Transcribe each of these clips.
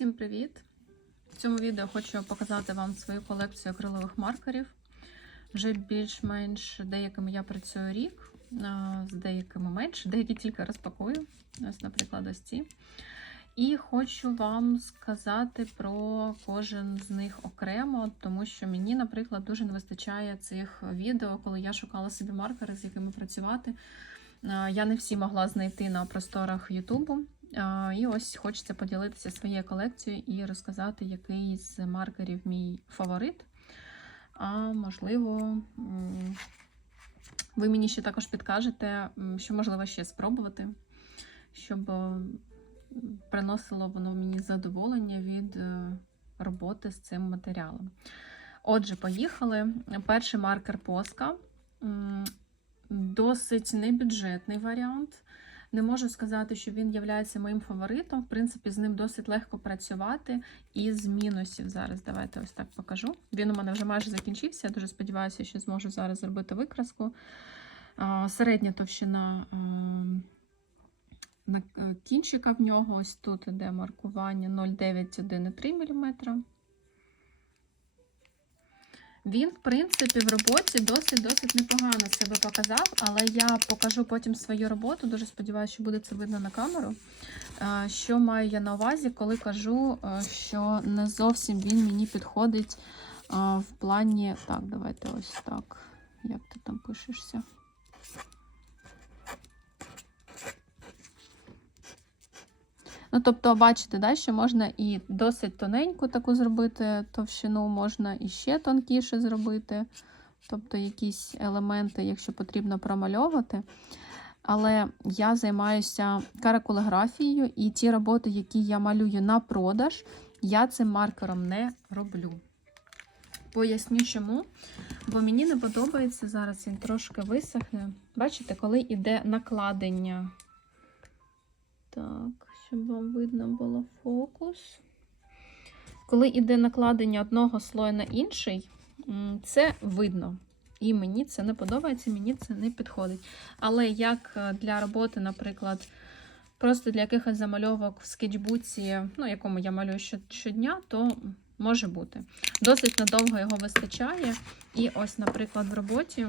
Всім привіт! В цьому відео хочу показати вам свою колекцію акрилових маркерів. Вже більш-менш деякими я працюю рік, з деякими менше, деякі тільки розпакую. Ось, наприклад, ось ці. І хочу вам сказати про кожен з них окремо, тому що мені, наприклад, дуже не вистачає цих відео, коли я шукала собі маркери, з якими працювати. Я не всі могла знайти на просторах Ютубу. І ось хочеться поділитися своєю колекцією і розказати, який з маркерів мій фаворит. А можливо, ви мені ще також підкажете, що можливо ще спробувати, щоб е, приносило воно мені задоволення від е, роботи з цим матеріалом. Отже, поїхали. Перший маркер Поска. Досить небюджетний варіант. Не можу сказати, що він є моїм фаворитом. В принципі, з ним досить легко працювати. І з мінусів зараз давайте ось так покажу. Він у мене вже майже закінчився. Я дуже сподіваюся, що зможу зараз зробити викраску. Середня товщина на е, кінчика в нього. Ось тут іде маркування 0,9-1,3 мм. Він, в принципі, в роботі досить-досить непогано себе показав, але я покажу потім свою роботу. Дуже сподіваюся, що буде це видно на камеру. Е, Що маю я на увазі, коли кажу, е, що не зовсім він мені підходить е, в плані. Так, давайте ось так. Як ти там пишешся? Ну, тобто, бачите, да, що можна і досить тоненьку таку зробити товщину, можна і ще тонкіше зробити. Тобто якісь елементи, якщо потрібно промальовувати. Але я займаюся каракулеграфією, і ті роботи, які я малюю на продаж, я цим маркером не роблю. Поясню чому. Бо мені не подобається, зараз він трошки висохне. Бачите, коли йде накладення. Так, щоб вам видно було фокус. Коли йде накладення одного слою на інший, це видно. І мені це не подобається, мені це не підходить. Але як е, для роботи, наприклад, просто для якихось замальовок в скетчбуці, ну, якому я малюю що- щодня, то може бути. Досить надовго його вистачає. І ось, наприклад, в роботі,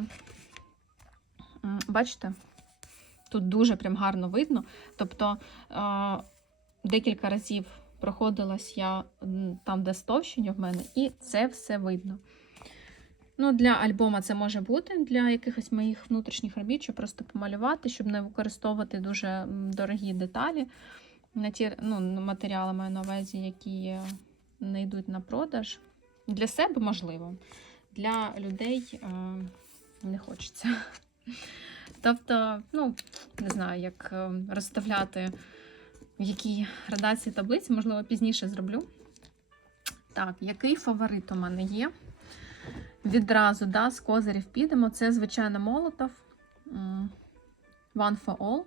бачите, тут дуже прям гарно видно. Тобто е, декілька разів проходилась я там, де стовщення в мене, і це все видно. Ну, Для альбома це може бути, для якихось моїх внутрішніх робіт, щоб просто помалювати, щоб не використовувати дуже дорогі деталі. На ті ну, матеріали маю на увазі, які е, не йдуть на продаж. Для себе можливо, для людей е, не хочеться. Тобто, ну, не знаю, як е, розставляти в якій градації таблиці, можливо, пізніше зроблю. Так, який фаворит у мене є? Відразу, да, з козирів підемо. Це, звичайно, молотов. One for all.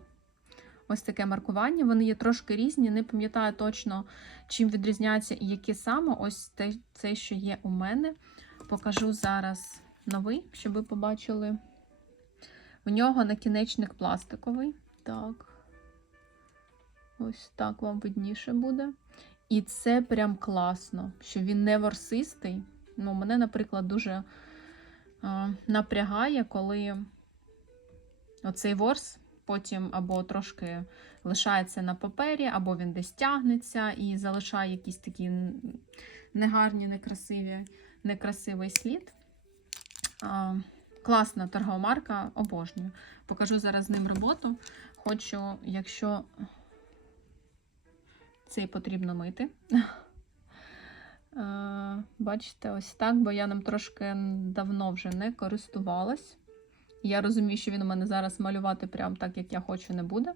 Ось таке маркування. Вони є трошки різні. Не пам'ятаю точно, чим відрізняються і які саме. Ось те- цей, що є у мене. Покажу зараз новий, щоб ви побачили. В нього накінечник пластиковий. Так. Ось так вам видніше буде. І це прям класно, що він не ворсистий. Ну, мене, наприклад, дуже а, напрягає, коли оцей ворс потім або трошки лишається на папері, або він десь тягнеться і залишає якісь такі негарні, некрасиві, некрасивий слід. А, класна торгова марка, обожнюю. Покажу зараз з ним роботу. Хочу, якщо цей потрібно мити. Е, Бачите, ось так, бо я ним трошки давно вже не користувалась. Я розумію, що він у мене зараз малювати прям так, як я хочу, не буде.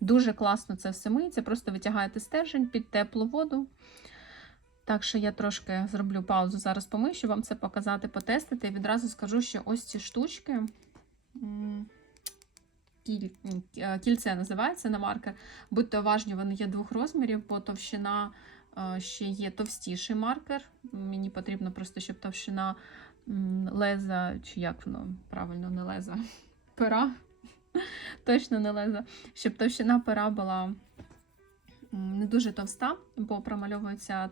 Дуже класно це все миється. Просто витягаєте стержень під теплу воду. Так що я трошки зроблю паузу, зараз помию, щоб вам це показати, потестити. І відразу скажу, що ось ці штучки. кіль- е, Кільце називається на маркер. Будьте уважні, вони є двох розмірів, бо товщина е, ще є товстіший маркер. Мені потрібно просто, щоб товщина леза, чи як воно правильно, не леза, пера. Точно не леза, щоб товщина пера була не дуже товста, бо промальовуються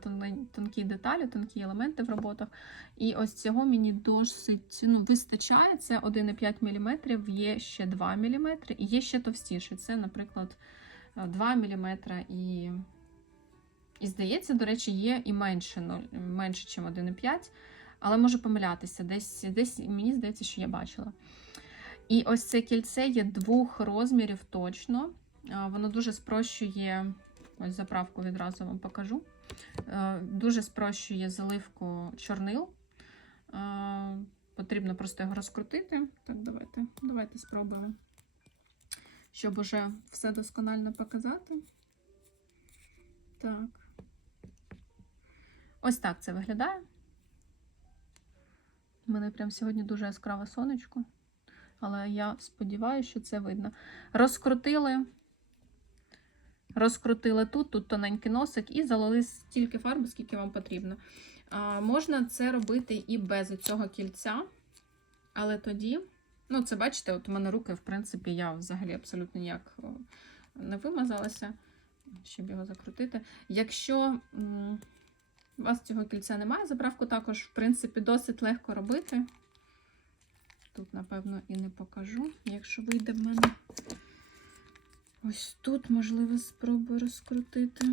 тонкі деталі, тонкі елементи в роботах. І ось цього мені досить ну, вистачає. Це 1,5 мм, є ще 2 мм, і є ще товстіше. Це, наприклад, 2 мм і. І здається, до речі, є і менше, ну, менше, ніж 1,5, але можу помилятися. Десь, десь мені здається, що я бачила. І ось це кільце є двох розмірів точно. Воно дуже спрощує, ось заправку відразу вам покажу. Е, Дуже спрощує заливку чорнил. Е, Потрібно просто його розкрутити. Так, давайте, давайте спробуємо, щоб уже все досконально показати. Так. Ось так це виглядає. У мене прям сьогодні дуже яскраве сонечко, але я сподіваюся, що це видно. Розкрутили, розкрутили тут, тут тоненький носик, і залили стільки фарби, скільки вам потрібно. А, можна це робити і без цього кільця, але тоді, ну, це бачите, от у мене руки, в принципі, я взагалі абсолютно ніяк не вимазалася, щоб його закрутити. Якщо. у вас цього кільця немає. Заправку також, в принципі, досить легко робити. Тут, напевно, і не покажу, якщо вийде в мене. Ось тут, можливо, спробую розкрутити.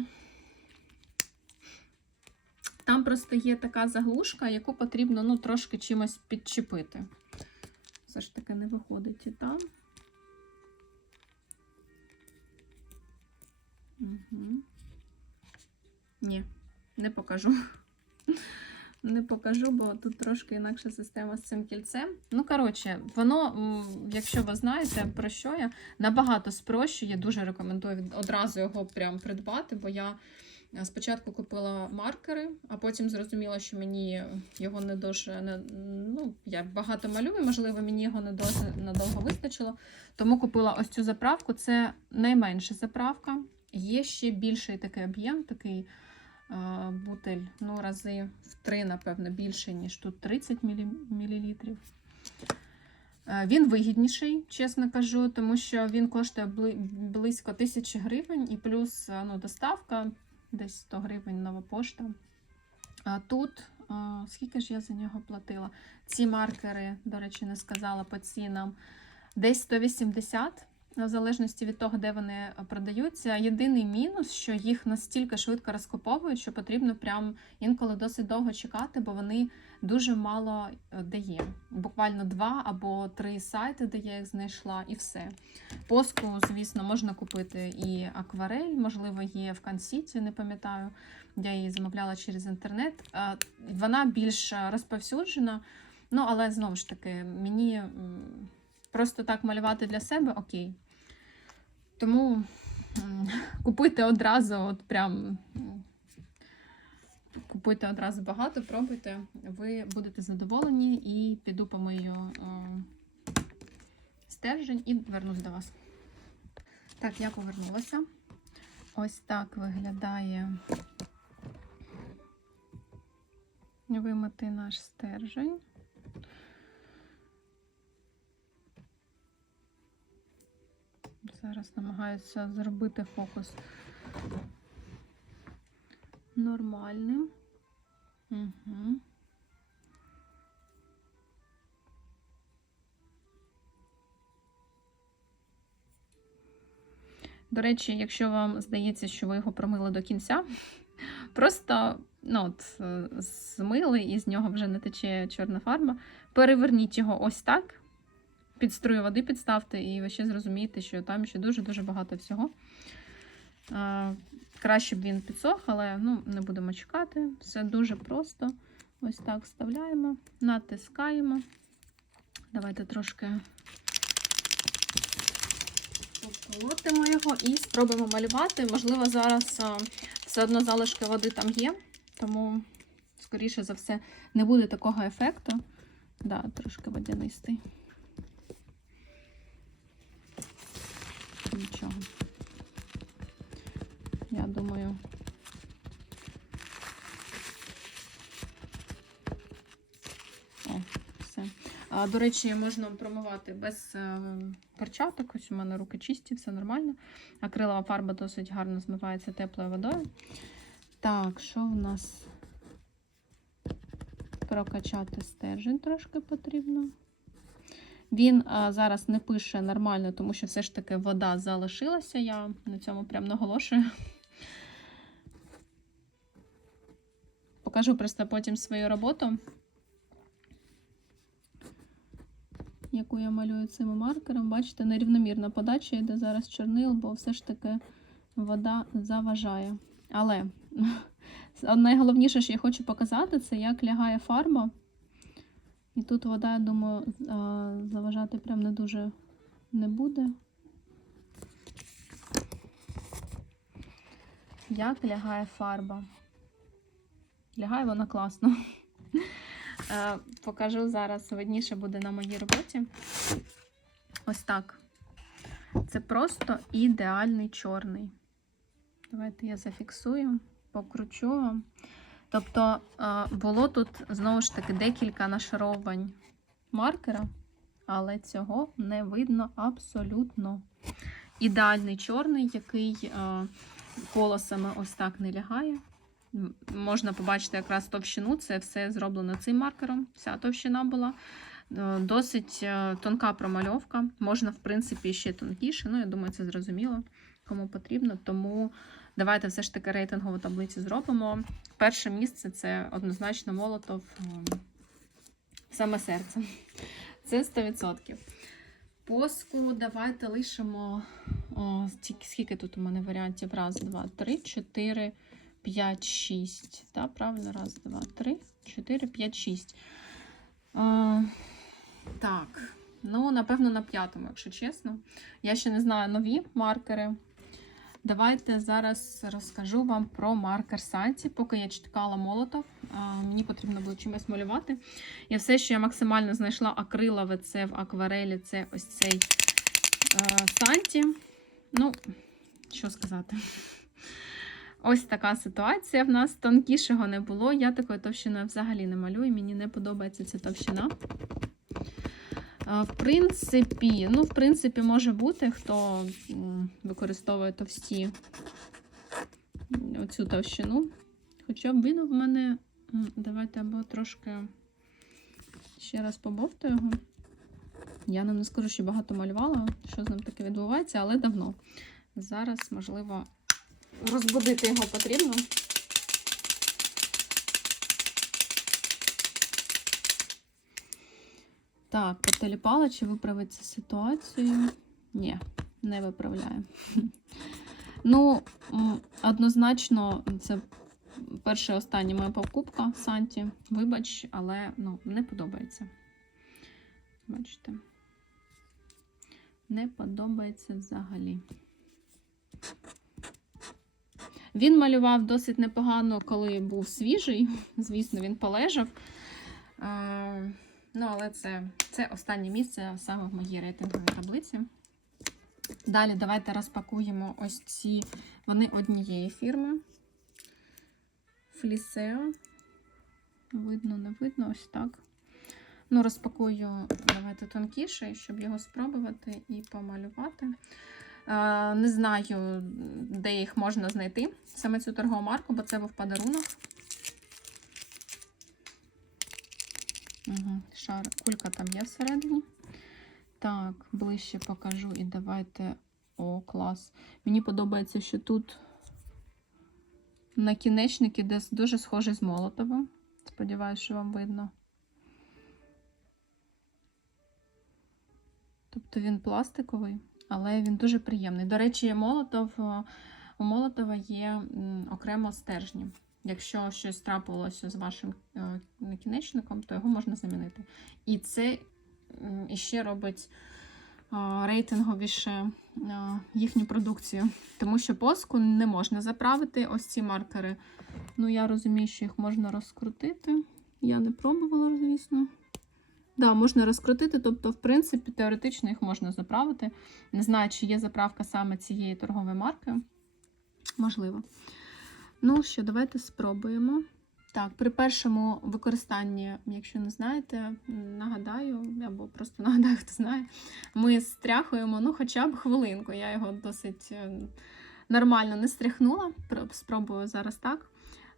Там просто є така заглушка, яку потрібно ну, трошки чимось підчепити. Все ж таки не виходить і там. Угу. Ні, не покажу. Не покажу, бо тут трошки інакша система з цим кільцем. Ну, коротше, воно, якщо ви знаєте, про що я, набагато спрощує. Дуже рекомендую одразу його прям придбати, бо я е, спочатку купила маркери, а потім зрозуміла, що мені його не дуже не, ну, я багато малюю, можливо, мені його не дуже надовго вистачило. Тому купила ось цю заправку. Це найменша заправка. Є ще більший такий об'єм, такий бутель, ну, рази в три, напевно, більше, ніж тут 30 мл. Він вигідніший, чесно кажу, тому що він коштує близько 1000 гривень і плюс е, ну, доставка десь 100 гривень нова пошта. А тут, е, скільки ж я за нього платила? Ці маркери, до речі, не сказала по цінам, десь 180 в залежності від того, де вони продаються. Єдиний мінус, що їх настільки швидко розкуповують, що потрібно прям інколи досить довго чекати, бо вони дуже мало е, дає. Буквально два або три сайти, де я їх знайшла, і все. Поску, звісно, можна купити і акварель, можливо, є в Кансіті, не пам'ятаю. Я її замовляла через інтернет. Е, Вона більш розповсюджена. Ну, але знову ж таки, мені просто так малювати для себе окей. Тому м, купуйте одразу, от прям купуйте одразу багато, пробуйте, ви будете задоволені і піду по мою е, стержень і вернусь до вас. Так, я повернулася. Ось так виглядає вимити наш стержень. Зараз намагаюся зробити фокус нормальним. Угу. До речі, якщо вам здається, що ви його промили до кінця, просто ну, от, е, змили і з нього вже не тече чорна фарба, переверніть його ось так, під струю води підставте, і ви ще зрозумієте, що там ще дуже-дуже багато всього. Краще б він підсох, але ну, не будемо чекати. Все дуже просто. Ось так вставляємо, натискаємо. Давайте трошки поколотимо його і спробуємо малювати. Можливо, зараз все одно залишки води там є, тому, скоріше за все, не буде такого ефекту. Да, трошки водянистий. Нічого. Я думаю. До речі, можна промивати без е, перчаток. Ось у мене руки чисті, все нормально. Акрилова фарба досить гарно змивається теплою водою. Так, що в нас? Прокачати стержень трошки потрібно. Він а, зараз не пише нормально, тому що все ж таки вода залишилася. Я на цьому прям наголошую. Покажу просто потім свою роботу, яку я малюю цим маркером. Бачите, нерівномірна подача йде зараз чорнил, бо все ж таки вода заважає. Але найголовніше, що я хочу показати, це як лягає фарба. І тут вода, я думаю, заважати прям не дуже не буде. Як лягає фарба? Лягає вона класно. Е, Покажу зараз, видніше буде на моїй роботі. Ось так. Це просто ідеальний чорний. Давайте я зафіксую, покручу вам. Тобто було тут знову ж таки декілька нашаровань маркера, але цього не видно абсолютно. Ідеальний чорний, який колосами ось так не лягає. Можна побачити якраз товщину, це все зроблено цим маркером. Вся товщина була. Е, досить е, тонка промальовка. Можна, в принципі, ще тонкіше. Ну, я думаю, це зрозуміло, кому потрібно. Тому давайте все ж таки рейтингову таблицю зробимо. Перше місце це однозначно молотов саме серце. Це 100%. Поску давайте лишимо. О, скільки тут у мене варіантів? Раз, два, три, чотири. 5, 6. Так, правильно? Раз, два, три, 4, 5, 6. А, так, ну, напевно, на п'ятому, якщо чесно. Я ще не знаю нові маркери. Давайте зараз розкажу вам про маркер Санті. Поки я чекала молотов, мені потрібно було чимось малювати. І все, що я максимально знайшла акрилове, це в акварелі, це ось цей Санті. Ну, що сказати. Ось така ситуація. В нас тонкішого не було. Я такої товщини взагалі не малюю, мені не подобається ця товщина. В принципі, ну, в принципі, може бути, хто використовує товсті оцю товщину. Хоча б він в мене. Давайте або трошки ще раз побовтаю його. Я нам не скажу, що багато малювала, що з ним таке відбувається, але давно. Зараз, можливо, розбудити його потрібно. Так, потеліпала, чи виправиться ситуацію? Ні, не виправляє. Ну, однозначно, це перша і остання моя покупка Санті. Вибач, але ну, не подобається. Бачите? Не подобається взагалі. Він малював досить непогано, коли був свіжий. Звісно, він полежав. Е, ну, але це це останнє місце саме в моїй рейтинговій таблиці. Далі давайте розпакуємо ось ці, вони однієї фірми. Флісео. Видно, не видно, ось так. Ну, розпакую, давайте тонкіший, щоб його спробувати і помалювати. Не знаю, де їх можна знайти. Саме цю торгову марку, бо це був подарунок. Угу, Шар, кулька там є всередині. Так, ближче покажу і давайте. О, клас. Мені подобається, що тут накінечники десь дуже схожі з молотовим. Сподіваюсь, що вам видно. Тобто він пластиковий але він дуже приємний. До речі, молотов, е, у Молотова є окремо стержні. Якщо щось трапилося з вашим е, накінечником, то його можна замінити. І це іще робить е, рейтинговіше їхню продукцію. Тому що поску не можна заправити. Ось ці маркери. Ну, я розумію, що їх можна розкрутити. Я не пробувала, звісно. Да, можна розкрутити, тобто, в принципі, теоретично їх можна заправити. Не знаю, чи є заправка саме цієї торгової марки. Можливо. Ну що, давайте спробуємо. Так, при першому використанні, якщо не знаєте, нагадаю, або просто нагадаю, хто знає, ми стряхуємо ну, хоча б хвилинку. Я його досить е, нормально не стряхнула. Спробую зараз так.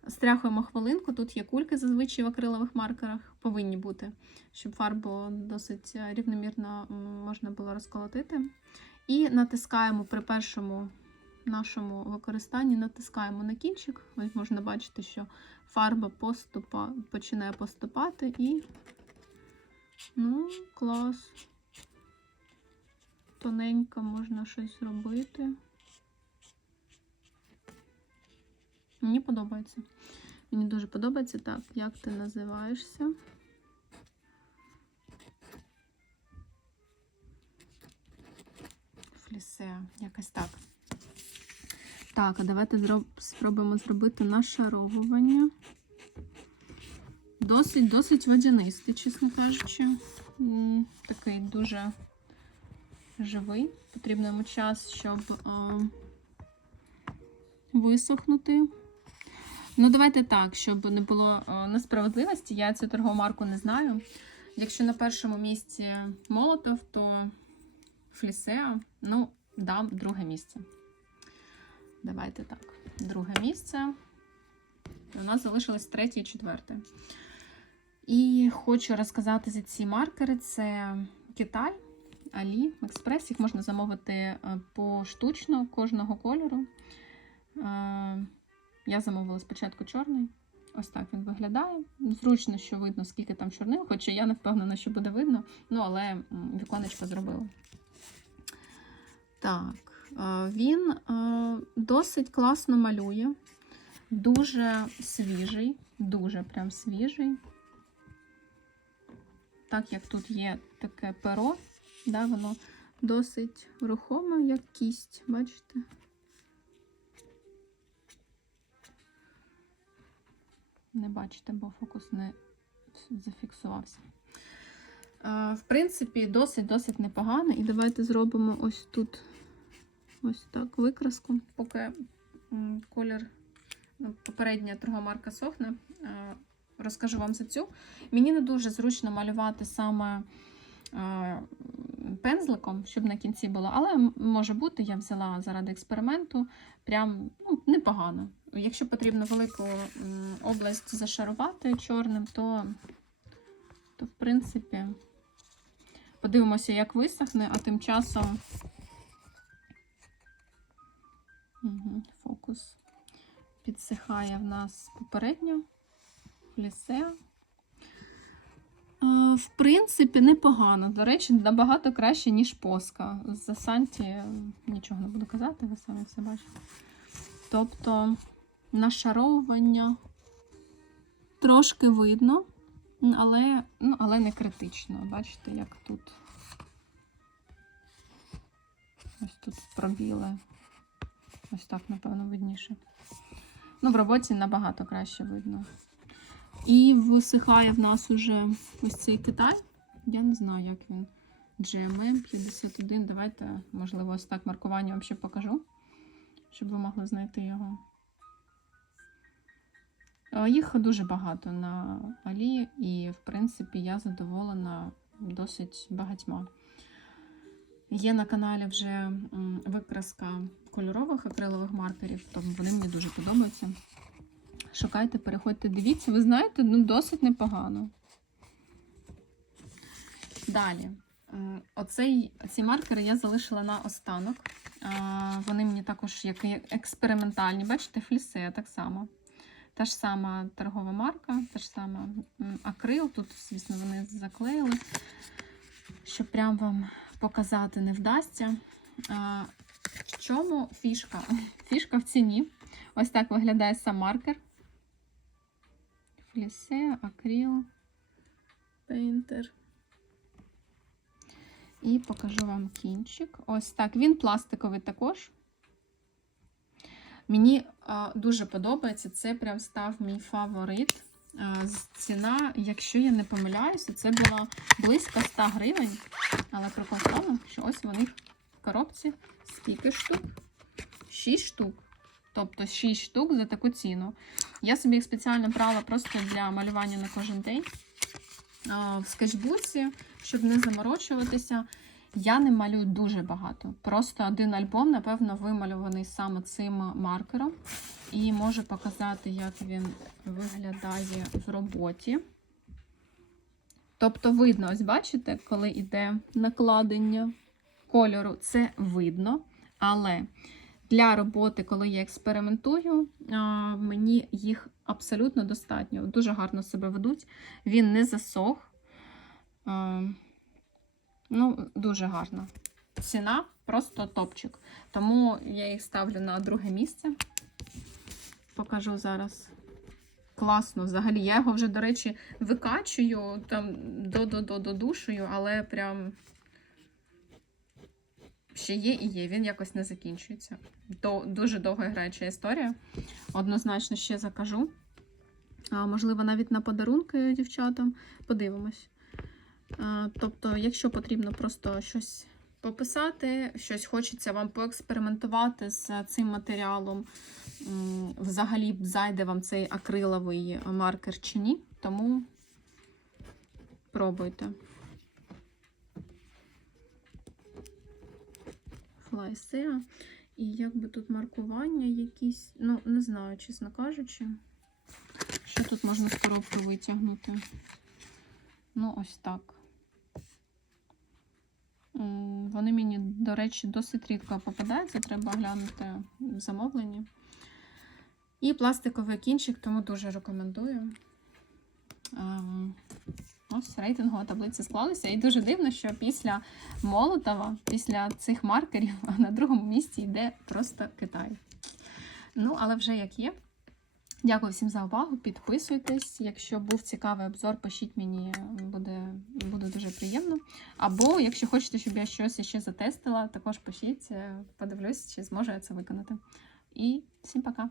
Стряхуємо хвилинку. Тут є кульки зазвичай в акрилових маркерах, повинні бути, щоб фарбу досить е, рівномірно можна було розколотити. І натискаємо при першому нашому використанні, натискаємо на кінчик. Ось можна бачити, що фарба поступа, починає поступати і. Ну, клас. Тоненько можна щось робити. Мені подобається. Мені дуже подобається. Так, як ти називаєшся? Флісе, якось так. Так, а давайте спробуємо зробити нашаровування. Досить, досить водянистий, чесно кажучи. Такий дуже живий. Потрібно йому час, щоб а, висохнути. Ну, давайте так, щоб не було а, несправедливості. Я цю торгову марку не знаю. Якщо на першому місці Молотов, то Флісеа, ну, дам друге місце. Давайте так. Друге місце. У нас залишилось третє і четверте. І хочу розказати за ці маркери: це Китай, Алі, Експрес. Їх можна замовити е, поштучно кожного кольору. Я замовила спочатку чорний. Ось так він виглядає. Зручно, що видно, скільки там чорнил, хоча я не впевнена, що буде видно. Ну, але віконечко зробила. Так, е, він е, досить класно малює, дуже свіжий, дуже прям свіжий. Так як тут є таке перо, да, воно досить рухоме, як кість, бачите? Не бачите, бо фокус не зафіксувався. В принципі, досить-досить непогано. І давайте зробимо ось тут ось так викраску, поки колір, ну, попередня торгова марка сохне. Розкажу вам за цю. Мені не дуже зручно малювати саме пензликом, щоб на кінці було, але може бути, я взяла заради експерименту. Прям ну, непогано. Якщо потрібно велику область зашарувати чорним, то, то в принципі. Подивимося, як висохне, а тим часом. Угу, фокус підсихає в нас попередньо флісе. А, В принципі, непогано. До речі, набагато краще, ніж поска. За Санті нічого не буду казати, ви самі все бачите. Тобто, нашаровування трошки видно. Але, ну, але не критично. Бачите, як тут. Ось тут пробіли. Ось так, напевно, видніше. Ну, в роботі набагато краще видно. І висихає в нас уже ось цей Китай. Я не знаю, як він. GMM 51. Давайте, можливо, ось так маркування вам покажу, щоб ви могли знайти його. Е, Їх дуже багато на Алі, і, в принципі, я задоволена досить багатьма. Є на каналі вже викраска кольорових акрилових маркерів, тому вони мені дуже подобаються. Шукайте, переходьте, дивіться, ви знаєте, ну досить непогано. Далі. Оцей, ці маркери я залишила на останок. Вони мені також як експериментальні. Бачите, флісе так само. Та ж сама торгова марка, та ж сама акрил. Тут, звісно, вони заклеїли, щоб прям вам показати не вдасться. А, В чому фішка? Фішка в ціні. Ось так виглядає сам маркер. Флісе, акрил, пейнтер. І покажу вам кінчик. Ось так. Він пластиковий також. Мені дуже подобається. Це прям став мій фаворит. Ціна, якщо я не помиляюся, це була близько 100 гривень. Але прикол в тому, що ось вони в коробці скільки штук? 6 штук. Тобто 6 штук за таку ціну. Я собі їх спеціально брала просто для малювання на кожен день в скетчбуці, щоб не заморочуватися. Я не малюю дуже багато. Просто один альбом, напевно, вималюваний саме цим маркером. І можу показати, як він виглядає в роботі. Тобто, видно, ось бачите, коли йде накладення кольору, це видно. Але для роботи, коли я експериментую, мені їх абсолютно достатньо. Дуже гарно себе ведуть. Він не засох. Ну, дуже гарно. Ціна просто топчик. Тому я їх ставлю на друге місце. Покажу зараз. Класно, взагалі. Я його вже, до речі, викачую там додушую, але прям ще є і є. Він якось не закінчується. То дуже довго граюча історія. Однозначно ще закажу. А, можливо, навіть на подарунки дівчатам. Подивимось. Тобто, якщо потрібно просто щось пописати, щось хочеться вам поекспериментувати з цим матеріалом, взагалі зайде вам цей акриловий маркер чи ні, тому пробуйте. Флайсера. І якби тут маркування якісь, ну, не знаю, чесно кажучи, що тут можна з коробки витягнути. Ну, ось так. Вони мені, до речі, досить рідко попадаються, треба глянути в замовленні. І пластиковий кінчик, тому дуже рекомендую. Ем, Ось рейтингова таблиця склалася. І дуже дивно, що після Молотова, після цих маркерів, на другому місці йде просто Китай. Ну, але вже як є. Дякую всім за увагу. Підписуйтесь. Якщо був цікавий обзор, пишіть мені, буде, буде дуже приємно. Або, якщо хочете, щоб я щось ще затестила, також пишіть, е, подивлюсь, чи зможу я це виконати. І всім пока!